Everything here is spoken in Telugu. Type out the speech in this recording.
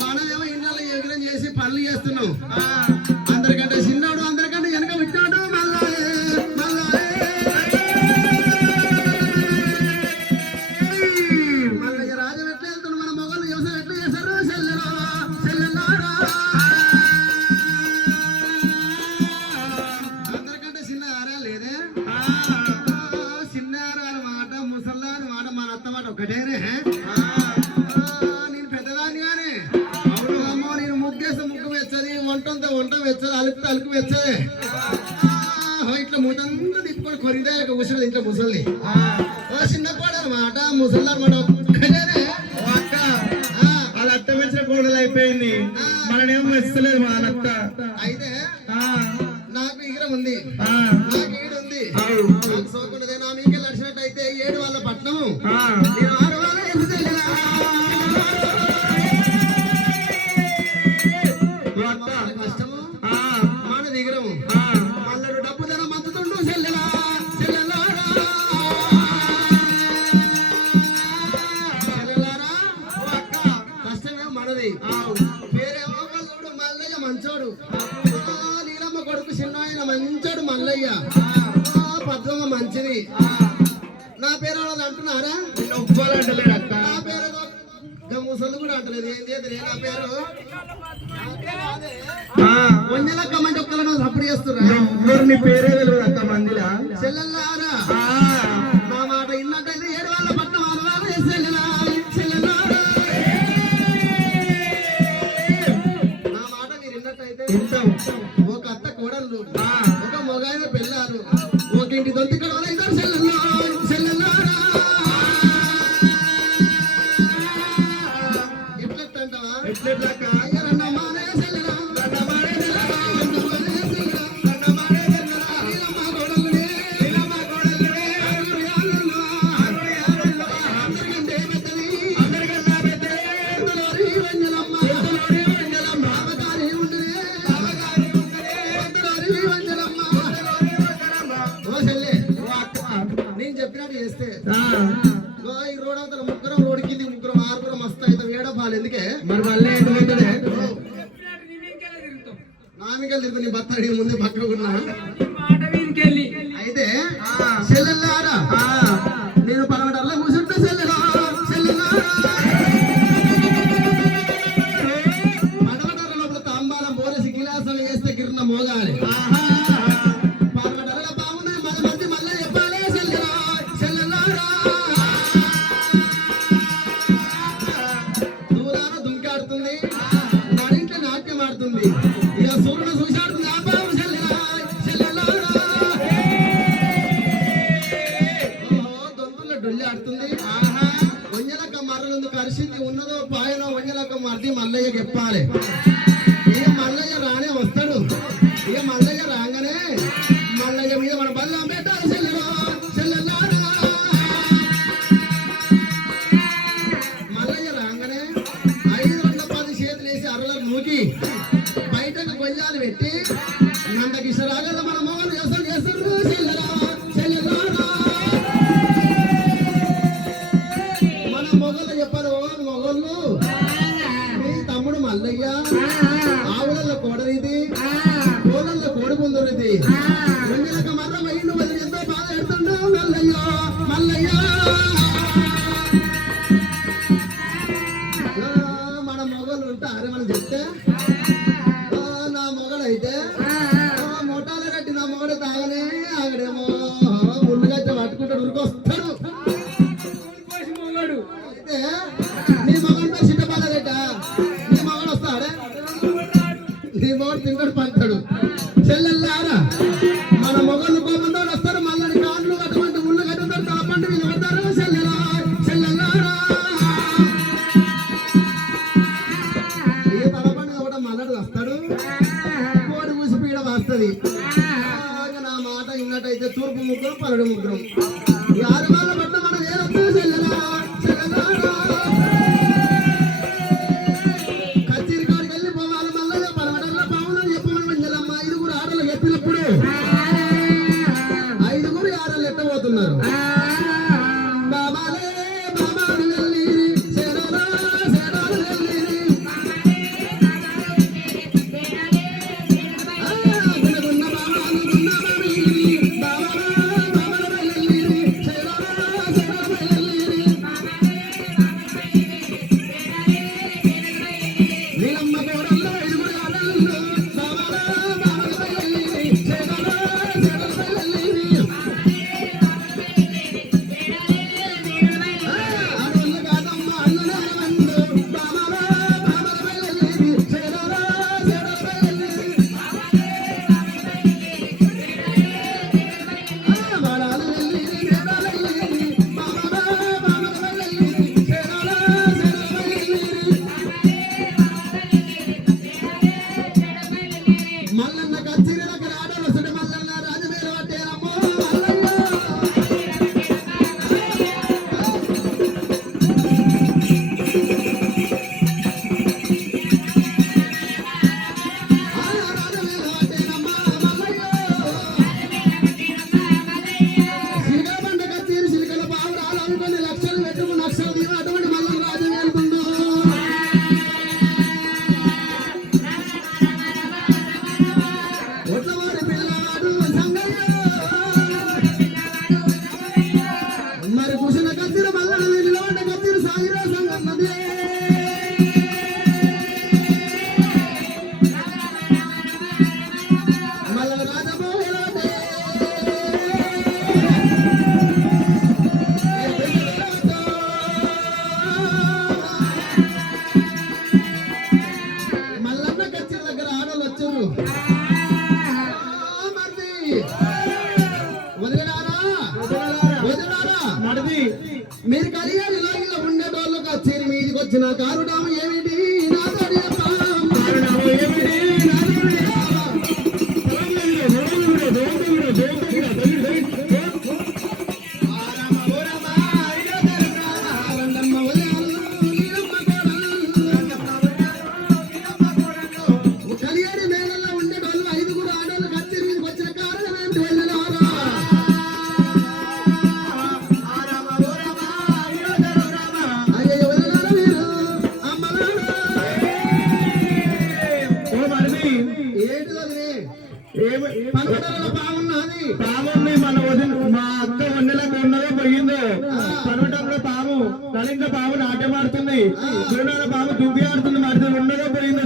మనమేమో ఇళ్ళలో ఎగురం చేసి పనులు చేస్తున్నాం. అందరికంటే చిన్నోడు అందరికంటే వెనక విట్టాడు. మళ్ళీ రాజు ఎట్లా వెళ్తున్నాడు, మన మొగలు వ్యవసాయం ఎట్లా చేస్తారు. అందరికంటే చిన్న ఆరా లేదే. చిన్న ఆరా మాట ముసల్లా మాట మన అత్త మాట ఒకటేనే. వంట వెచ్చది, అలుకు వెచ్చదే. ఇట్లా మూతంతా తిప్పుకొని కొరిదా కూర్చున్నది ఇంట్లో ముసలి. చిన్నపాడు అనమాట ముసలి అనమాట. వాళ్ళ అత్త మెచ్చిన కోడలు అయిపోయింది, మననేం మెచ్చలేదు మా అత్త. అయితే నాకు ఈగరం ఉంది, నాకు ఈడుంది. నాకు సోకున్నదే నా మీకే నడిచినట్టు అయితే 7 వాళ్ళ పట్నము నేను 6 వాళ్ళ కష్టము మన దిగరము. మల్లడు డబ్బు ధన మంచుతుండు చెల్లెలా కష్టమే మనది. పేరేమో కల్లుడు మల్లయ్య మంచోడు. నీలమ్మ కొడుకు చిన్న ఆయన మంచోడు మల్లయ్య. పద్మమ్మ మంచిది. నా పేరు వాళ్ళు అంటున్నారా? నా పేరు ముసలు కూడా అంటలేదు. ఏం చేద్దరు నా పేరు వంజలక్కమంటే ఒక్కలను సప్పుడు చేస్తున్నారు. నీ పేరే తెలియదు అక్క మందిలా. చెల్లెల్లారా నా మాట ఇన్నట్టయితే 7 వాళ్ళ పట్నం 6 వాళ్ళ నా మాట మీరు ఇన్నట్టయితే ఒక అత్త కోడళ్ళు, ఒక మొగాయన పెళ్ళారు, ఒక ఇంటి దొంతి ఇక్కడ వాళ్ళ ఇద్దరు చెల్లెల్లారా. ఎట్లెట్టంటావా? ఎట్లెట్లక్క నేను చెప్పినట్టు చేస్తే ఈ రోడ్ అవుతారు. ముగ్గురం రోడ్ కింది, ముగ్గురం 6 మస్తు అయితే వేడపాలి. ఎందుకే మరి మళ్ళీ నామికలు తిరుగు. నీ భర్త అడిగి ముందే పక్కకున్నా. అయితే చెల్లెల్లారా నేను పరమటల్లా కూర్చుంటే పడమటర్ల లోపల తాంబాలం పోలేసి గిలాసం వేస్తే గిరిన మోగాలి. పరమటర్ల బాగున్నాయి మన మధ్య మళ్ళీ చెప్పాలి. చెల్లెల్లారా దూరాన దుంకాడుతుంది, నడింట్లో నాట్యం ఆడుతుంది. ఇక సూర్యుడు చూశాడుతుంది. ఆ బాబు దొంతుల్లో డొల్లి ఆడుతుంది. వంజలక్క మర్రలందు కరిసింది ఉన్నదో పాయనో వంజలక్క మర్ది మల్లయ్య చెప్పాలి. ఇక మల్లయ్య రానే వస్తాడు. ఇక మల్లయ్య రాగానే మల్లయ్య మీద మన బల్ల పెట్టాలి. చెల్లెల్లారా మల్లయ్య రాగానే 5 2 10 చేతులు వేసి అరలకు నూకి బయటకు గొయ్యాలు పెట్టి నందకిషరాగల మన మొగలు వ్యవసాయం చేస్తారు. చెల్లెల్లారా మన మొగలు చెప్పరు. మొగళ్ళు మీ తమ్ముడు మల్లయ్య ఆవులలో కోడరిది, కోడల్లో కోడి పొందరిది. వంజలక మర్ర మైండు వదిలి ఎంతో బాధ పెడుతుండు మల్లయ్య. మన మొగలు ఉంటారు మనం చెప్తే. నా మొగడైతే మొటాల కట్టి నా మొగడు తాగనే ఆగడేమో ముళ్ళుగట్ట పట్టుకుంటాడు, ఉరికొస్తాడు. అయితే నీ మొగడు పేరు చిట్టపాలగట్ట. నీ మొగడు వస్తాడే, నీ మొగడు తింటాడు పంటాడు. చెల్లెల్లారా మన మొగళ్ళు కోపంతో వస్తారు. మళ్ళీ కాళ్ళు అటువంటి ముళ్ళు కట్టుతారు, తల పంట మీద పడతారు. చెల్లెల్లారా మనడు ముగ్గురు ఈ ఆరుమాల పట్ల మన వేరొద్దు చెల్లెలా చెల్లెలా కచేరి కాడికి వెళ్ళిపోవాలి మల్లయ్య పరమడల్ల పావులని చెప్పమని మంజలమ్మ ఐదుగురు ఆడలు చెప్పినప్పుడు ఐదుగురు ఆడలు ఎట్టబోతున్నారు బాబాలే బాబాలు వెళ్ళిరి సేడోలా సేడోలు వెళ్ళిరి గున్న బాబాలు గున్న బాబిలి బాబాలా బాబాలు వెళ్ళిరి సేడోలా సేడోలు వెళ్ళిరి నీలమ్మ కోడల్లో ఐదుగురు ఆడలు బాబాలా బాబాలు వెళ్ళిరి సేడోలా సేడోలు వెళ్ళిరి ఆడోళ్ళు కాదమ్మ అన్ననే వండు బాబాలా బాబాలు వెళ్ళిరి సేడోలా సేడోలు వెళ్ళిరి బాడాలు వెళ్ళిరి సేడోలు వెళ్ళిరి బాబాలా బాబాలు వెళ్ళిరి సేడోలా సేడోలు వెళ్ళిరి మల్లన్న కచ్చిరి దగ్గర ఆడలు సుడి మల్లన్న రాజమేల పట్టేరమ్మో మల్లయ్య రాజమేల పట్టేరమ్మా మల్లయ్య సిలికల బండ కచ్చిరి సిలికల పావురాలు అనుకొని లక్షలు పెట్టుకుని లక్షలు దీవ అటువంటి మల్లన్న రాజు వెళ్తుందో ఒట్లవాడి పిల్లవాడు సంగయ్య మరి కుసిన కత్తిర మల్లన నిలబడ్డ కత్తిర సాగిరా సంగన్నదే మల్లన రాజమోహనాడే మల్లన్న కత్తిర దగ్గర ఆడలు వచ్చారు మరిది వదిలేనారా వదిలేనారా నడిది మీరు కలియాలి ఇలా ఉండేటోళ్ళు కచ్చేరి మీదికి వచ్చిన కారుడాము ఏమిటి నాతోడి చెప్పాం. రండమ్మ ఉదయాలు, నీలమ్మ కోడలు. కలియాడి మేళల్లో ఉండేటోళ్ళు ఐదుగురు ఆడోళ్ళు కచ్చేరి మీదకి వచ్చిన కారణం ఏమిటి వెళ్ళినారా అయ్యో వెళ్ళారా మీరు అమ్మలారా ఓ మరిది ఏంటి వదిలే ఏమి పనగడల పామున్నది పాముంది మన వదిన మా అక్క వన్నెలకు ఉన్నదో పోయిందో పనవటంలో పాము కళింగ పాము నాట్యం ఆడుతుంది చూడాల పాము దుగ్గి ఆడుతుంది మరి ఉన్నదో పోయిందో